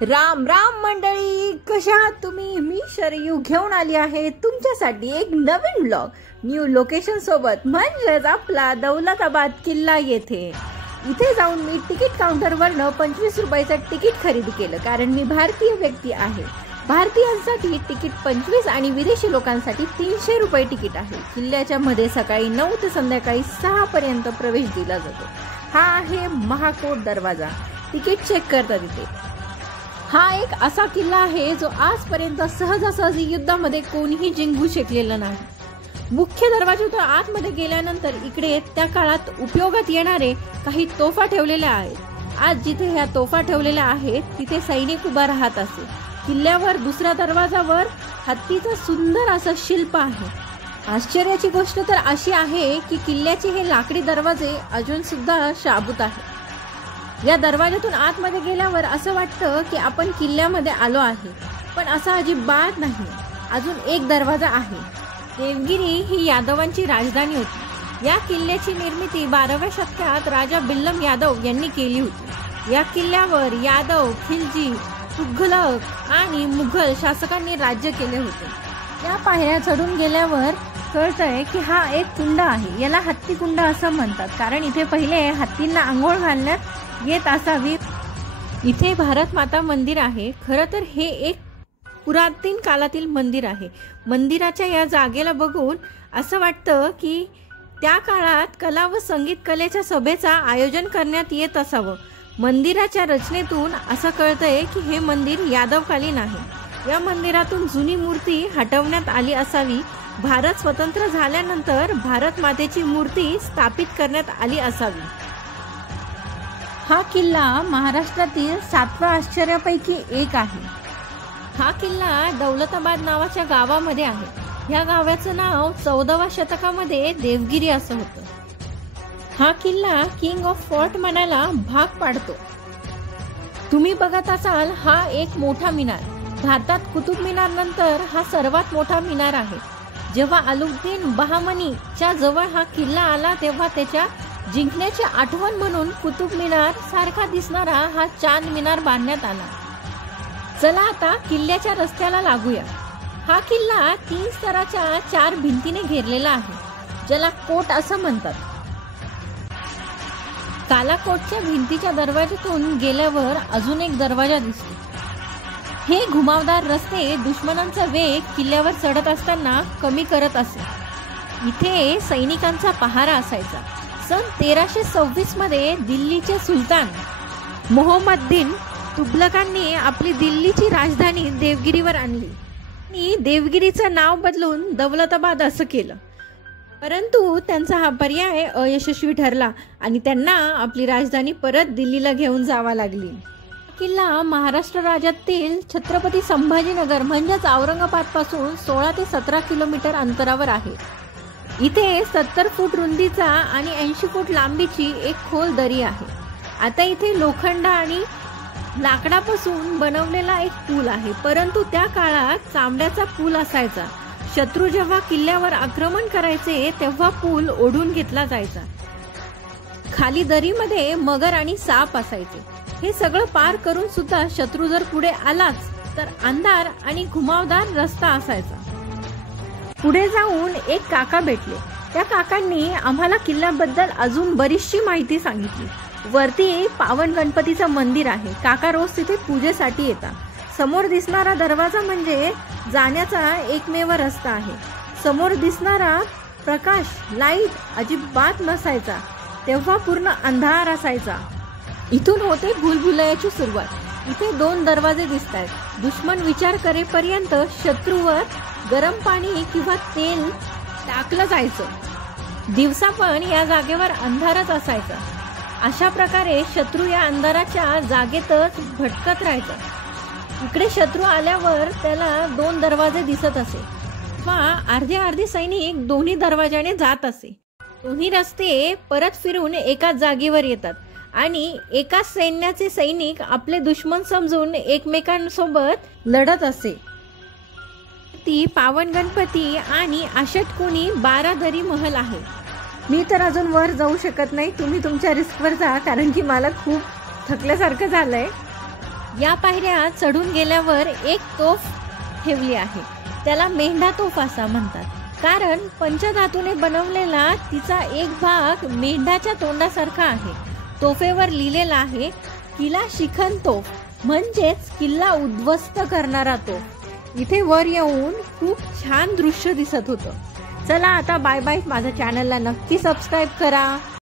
राम राम मंडळी, कशा आहात तुम्ही? मी शरयू घेऊन आली आहे तुमच्यासाठी एक नवीन ब्लॉग न्यू लोकेशन सोबत, म्हणजेच आपला दौलताबाद किल्ला येथे. इथे जाऊन मी तिकीट काउंटरवरनं 25 रुपयाचं तिकीट खरेदी केलं, कारण मी भारतीय व्यक्ती आहे. भारतीयांसाठी तिकीट 25 आणि विदेशी लोकांसाठी 300 रुपये तिकीट आहे. किल्ल्याच्या मध्ये सकाळी 9 ते संध्याकाळी 6 पर्यंत प्रवेश दिला जातो. हा आहे महाकोट दरवाजा. तिकीट चेक करता तिथे. हा एक असा किल्ला आहे जो आजपर्यंत सहजासहजी युद्धामध्ये कोणीही जिंकू शकलेला नाही. मुख्य दरवाजातून आतमध्ये गेल्यानंतर इकडे त्या काळात उपयोगात येणारे काही तोफा ठेवलेल्या आहेत. आज जिथे ह्या तोफा ठेवलेल्या आहेत तिथे सैनिक उभा राहत असे. किल्ल्यावर दुसऱ्या दरवाजावर हत्तीचं सुंदर असं शिल्प आहे. आश्चर्याची गोष्ट तर अशी आहे की किल्ल्याचे हे लाकडी दरवाजे अजून सुद्धा शाबूत आहेत. या दरवाजातून आतमध्ये गेल्यावर असं वाटतं की आपण किल्ल्यामध्ये आलो आहे, पण असं अजिबात नाही. अजून एक दरवाजा आहे. देवगिरी ही यादवांची राजधानी होती. या किल्ल्याची निर्मिती 12व्या शतकात राजा बिल्लम यादव यांनी केली होती. या किल्ल्यावर यादव, खिलजी, तुघलक आणि मुघल शासकांनी राज्य केले होते. या पायऱ्या चढून गेल्यावर कळतंय की हा एक कुंड आहे. याला हत्ती कुंड असं म्हणतात, कारण इथे पहिले हत्तींना आंघोळ घालण्यात येत असावी. इथे भारत माता मंदिर आहे. खरं तर हे एक पुरातन काळातील मंदिर आहे. मंदिराच्या या जागेला बघून असं वाटतं की त्या काळात कला व संगीत कलेच्या सभेचा आयोजन करण्यात येत असावं. मंदिराच्या रचनेतून असं कळतंय की हे मंदिर यादवकालीन आहे. या मंदिरातून जुनी मूर्ती हटवण्यात आली असावी. भारत स्वतंत्र झाल्यानंतर भारत मातेची मूर्ती स्थापित करण्यात आली असावी. हा किल्ला महाराष्ट्रातील 7व्या आश्चर्यापैकी एक आहे. हा किल्ला दौलताबाद नावाच्या गावामध्ये आहे. या गावाचं नाव 14व्या शतकामध्ये देवगिरी असं होतं. हा किल्ला किंग ऑफ फोर्ट म्हणायला भाग पाडतो. तुम्ही बघत असाल हा एक मोठा मिनार. भारतात कुतुब मिनार नंतर हा सर्वात मोठा मिनार आहे. जेव्हा अलाउद्दीन बहामनीच्या जवळ हा किल्ला आला तेव्हा त्याच्या जिंकण्याची आठवण म्हणून कुतुब मिनार सारखा दिसणारा हा चांद मिनार बांधण्यात आला. चला आता किल्ल्याच्या रस्त्याला लागूया. हा किल्ला 3 स्तराच्या 4 भिंतीने घेरलेला आहे, ज्याला कोट असं म्हणतात. कालाकोटच्या भिंतीच्या दरवाजातून गेल्यावर अजून एक दरवाजा दिसतो. हे घुमावदार रस्ते दुश्मनांचा वेग किल्ल्यावर चढत असताना कमी करत असे. इथे सैनिकांचा पहारा असायचा. सन 1326 मध्ये दिल्लीचे सुलतान मोहम्मदबिन तुघलकांनी आपली दिल्लीची राजधानी देवगिरीवर आणली आणि देवगिरीचं नाव बदलून दौलताबाद असं केलं. परंतु त्यांचा हा पर्याय अयशस्वी ठरला आणि त्यांना आपली राजधानी परत दिल्लीला घेऊन जावा लागली. किल्ला महाराष्ट्र राज्यातील छत्रपती संभाजीनगर म्हणजेच औरंगाबाद पासून 16 ते 17 किलोमीटर अंतरावर आहे. इथे 70 फूट रुंदीचा आणि 80 फूट लांबीची एक खोल दरी आहे. आता इथे लोखंड आणि लाकडापासून बनवलेला एक पूल आहे, परंतु त्या काळात चामड्याचा पूल असायचा. शत्रू जेव्हा किल्ल्यावर आक्रमण करायचे तेव्हा पूल ओढून घेतला जायचा. खाली दरीमध्ये मगर आणि साप असायचे. हे सगळं पार करून सुद्धा शत्रू जर पुढे आलाच तर अंधार आणि घुमावदार रस्ता असायचा. पुढे जाऊन एक काका भेटले. त्या काकांनी आम्हाला किल्ल्याबद्दल अजून बरीचशी माहिती सांगितली. वरती पावन गणपतीचं मंदिर आहे. काका रोज तिथे पूजेसाठी येतात. समोर दिसणारा दरवाजा म्हणजे जाण्याचा एकमेव रस्ता आहे. समोर दिसणारा प्रकाश, लाईट अजिबात नसायचा. तेव्हा पूर्ण अंधार असायचा. इथून होते भूलभुलैयाची सुरुवात. इथे 2 दरवाजे दिसत आहेत. दुश्मन विचार करेपर्यंत शत्रूवर गरम पाणी किंवा तेल टाकलं जायचं. दिवसा पण या जागेवर अंधारच असायचा. अशा प्रकारे शत्रू या अंधाराच्या जागेतच भटकत राहायचा. इकडे शत्रू आल्यावर त्याला 2 दरवाजे दिसत असे वा अर्धे सैनिक दोन्ही दरवाजाने जात असे. दोन्ही रस्ते परत फिरून एकाच जागेवर येतात आणि एकाच सैन्याचे सैनिक आपले दुश्मन समजून एकमेकांसोबत लढत असे. ती पावन गणपती आणि अष्टकोनी 12 दरी महल आहे. मी तर अजून वर जाऊ शकत नाही. तुम्ही तुमच्या रिस्कवर जा, कारण की मला खूप थकल्यासारखं झालंय. या पायऱ्या चढून गेल्यावर एक तोफ ठेवली आहे, त्याला मेंढा तोफ असं म्हणतात, कारण पंचधातूने बनवलेला तिचा एक भाग मेंढाच्या तोंडासारखा आहे. तोफेवर लिहिलेला आहे किला शिखन तोफ, म्हणजेच किल्ला उद्ध्वस्त करणारा तोफ. इथे वर येऊन खूप छान दृश्य दिसत होतं. चला आता बाय बाय. माझ्या चॅनलला नक्की सबस्क्राईब करा.